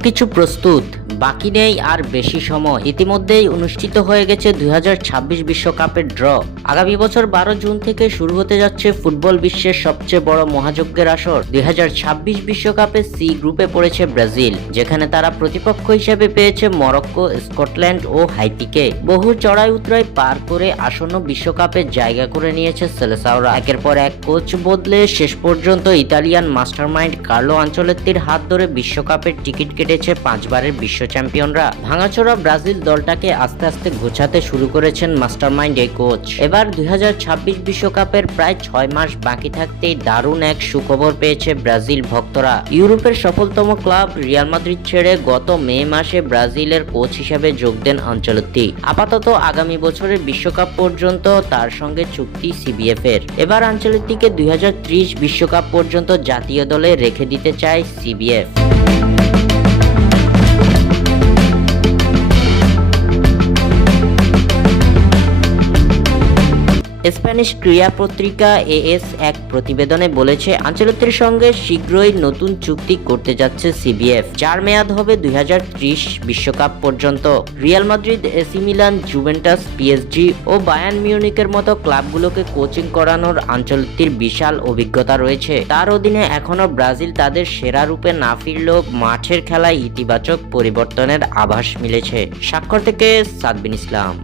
সবকিছু প্রস্তুত, বাকি নেই আর বেশি সময়। ইতিমধ্যেই অনুষ্ঠিত হয়ে গেছে 2026 বিশ্বকাপের ড্র। আগামী বছর 12 জুন থেকে শুরু হতে যাচ্ছে ফুটবল বিশ্বের সবচেয়ে বড় মহাযজ্ঞের আসর। 2026 বিশ্বকাপে সি গ্রুপে পড়েছে ব্রাজিল, যেখানে তারা প্রতিপক্ষ হিসেবে পেয়েছে মরক্কো, স্কটল্যান্ড ও হাইতিকে। বহু চড়াই উতরাই পার করে আসন্ন বিশ্বকাপে জায়গা করে নিয়েছে সেলেসাওরা। একের পর এক কোচ বদলে শেষ পর্যন্ত ইতালিয়ান মাস্টারমাইন্ড কার্লো আনচেলত্তির হাত ধরে বিশ্বকাপের টিকিট কেটেছে 5 বারের বিশ্ব চ্যাম্পিয়নরা। ভাঙাচোরা ব্রাজিল দলটাকে আস্তে আস্তে গোছাতে শুরু করেছেন মাস্টারমাইন্ড এই কোচ। এবার 2026 বিশ্বকাপের প্রায় 6 মাস বাকি থাকতেই দারুণ এক সুখবর পেয়েছে ব্রাজিল ভক্তরা। ইউরোপের সফলতম ক্লাব রিয়াল মাদ্রিদ ছেড়ে গত মে মাসে ব্রাজিলের কোচ হিসেবে যোগ দেন আনচেলত্তি। আপাতত আগামী বছরের বিশ্বকাপ পর্যন্ত তার সঙ্গে চুক্তি সিবিএফ এর। এবার আনচেলত্তিকে 2030 বিশ্বকাপ পর্যন্ত জাতীয় দলে রেখে দিতে চায় সিবিএফ। স্প্যানিশ ক্রীড়া পত্রিকা এএস এক প্রতিবেদনে বলেছে, আনচেলত্তির সঙ্গে শীঘ্রই নতুন চুক্তি করতে যাচ্ছে সিবিএফ, যার মেয়াদ হবে 2030 বিশ্বকাপ পর্যন্ত। Real Madrid, AC Milan, Juventus, PSG ও বায়ার্ন মিউনিখের মতো ক্লাবগুলোকে কোচিং করানোর আনচেলত্তির বিশাল অভিজ্ঞতা রয়েছে। তার অধীনে এখনো ব্রাজিল তাদের সেরা রূপে না ফিরলেও মাঠের খেলায় ইতিবাচক পরিবর্তনের আভাস মিলেছে। স্বাক্ষর থেকে সাদবিন ইসলাম।